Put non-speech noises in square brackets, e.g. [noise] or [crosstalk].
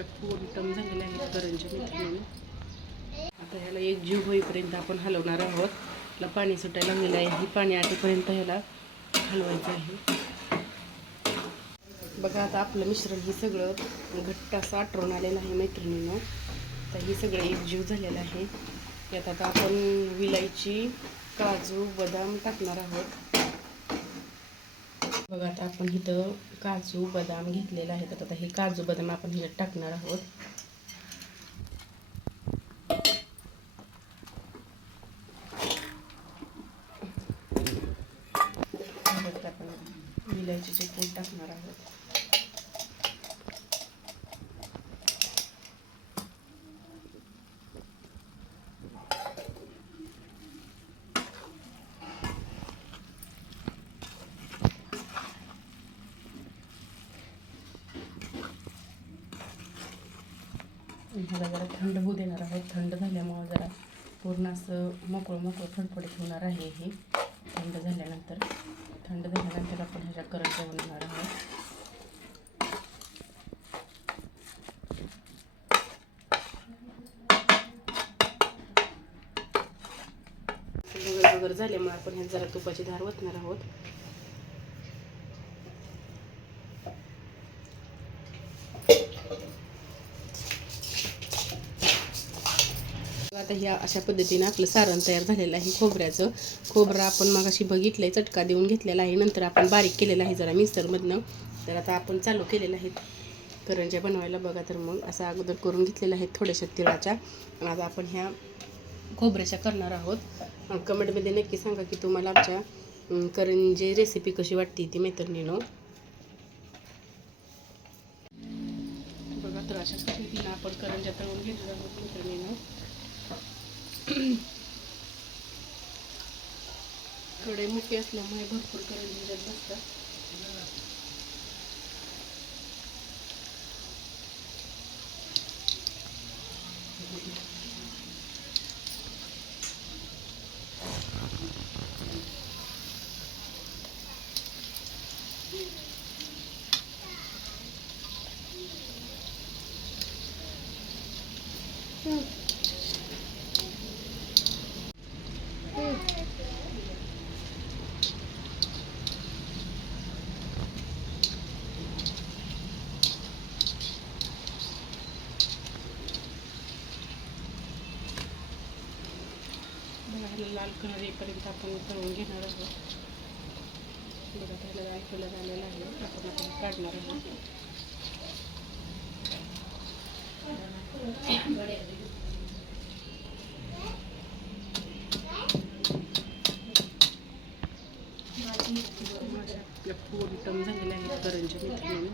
आपल्या पूर्ण टम झालेल्या आहेत करंजा मेथीने आता ह्याला एक जीव होईपर्यंत आपण हलवणार आहोत. ह्याला पाणी सुटायला गेलं आहे. ही पाणी आटेपर्यंत ह्याला हलवायचं आहे. बघा आता आपलं मिश्रण हे सगळं घट्ट असं आटरून आलेलं आहे मैत्रिणीनं. तर हे सगळं एक जीव झालेलं आहे. यात आता आपण विलायची काजू बदाम टाकणार आहोत. बघा आता आपण इथं काजू बदाम घेतलेलं आहे. तर आता हे काजू बदाम आपण ह्याच्यात टाकणार आहोत. आपण विलायचीचे पूड टाकणार आहोत. ह्याला जरा थंड होऊ देणार आहोत थंड झाल्यामुळं जरा पूर्ण असं मोकळं मोकळं फडफडीत होणार आहे हे. थंड झाल्यानंतर थंड झाल्यानंतर आपण ह्याच्या करंट बनवणार आहोत. वगैरे वगैरे झाल्यामुळे आपण ह्यात जरा तुपाची धार ओतणार आहोत. आता ह्या अशा पद्धतीनं आपलं सारण तयार झालेलं आहे खोबऱ्याचं. खोबरं आपण मग अशी बघितलं आहे चटका देऊन घेतलेला आहे. नंतर आपण बारीक केलेला आहे जरा मिक्सरमधनं. तर आता आपण चालू केलेलं आहे. करंज्या बनवायला बघा तर मग असं अगोदर करून घेतलेलं आहे थोड्याशा तिळाच्या. आणि आता आपण ह्या खोबऱ्याच्या करणार आहोत. कमेंटमध्ये नक्की सांगा की तुम्हाला आमच्या करंजी रेसिपी कशी वाटते ती मैत्रिणीनं. बघा तर अशा पद्धतीनं आपण करंज्या तळून घेणार आहोत मैत्रिणीनं. [clears throat] कडे मुके असल्यामुळे भरपूर करंजी त्यात बसतात बघा ह्याला लाल कलर येईपर्यंत आपण तळून घेणार आहोत. बघा त्याला लाल कलर आलेला आहे. आपण आपण काढणार आहोत. माझ्या आपल्या पूर्ण टम झालेल्या आहेत करंजी मित्रांनो.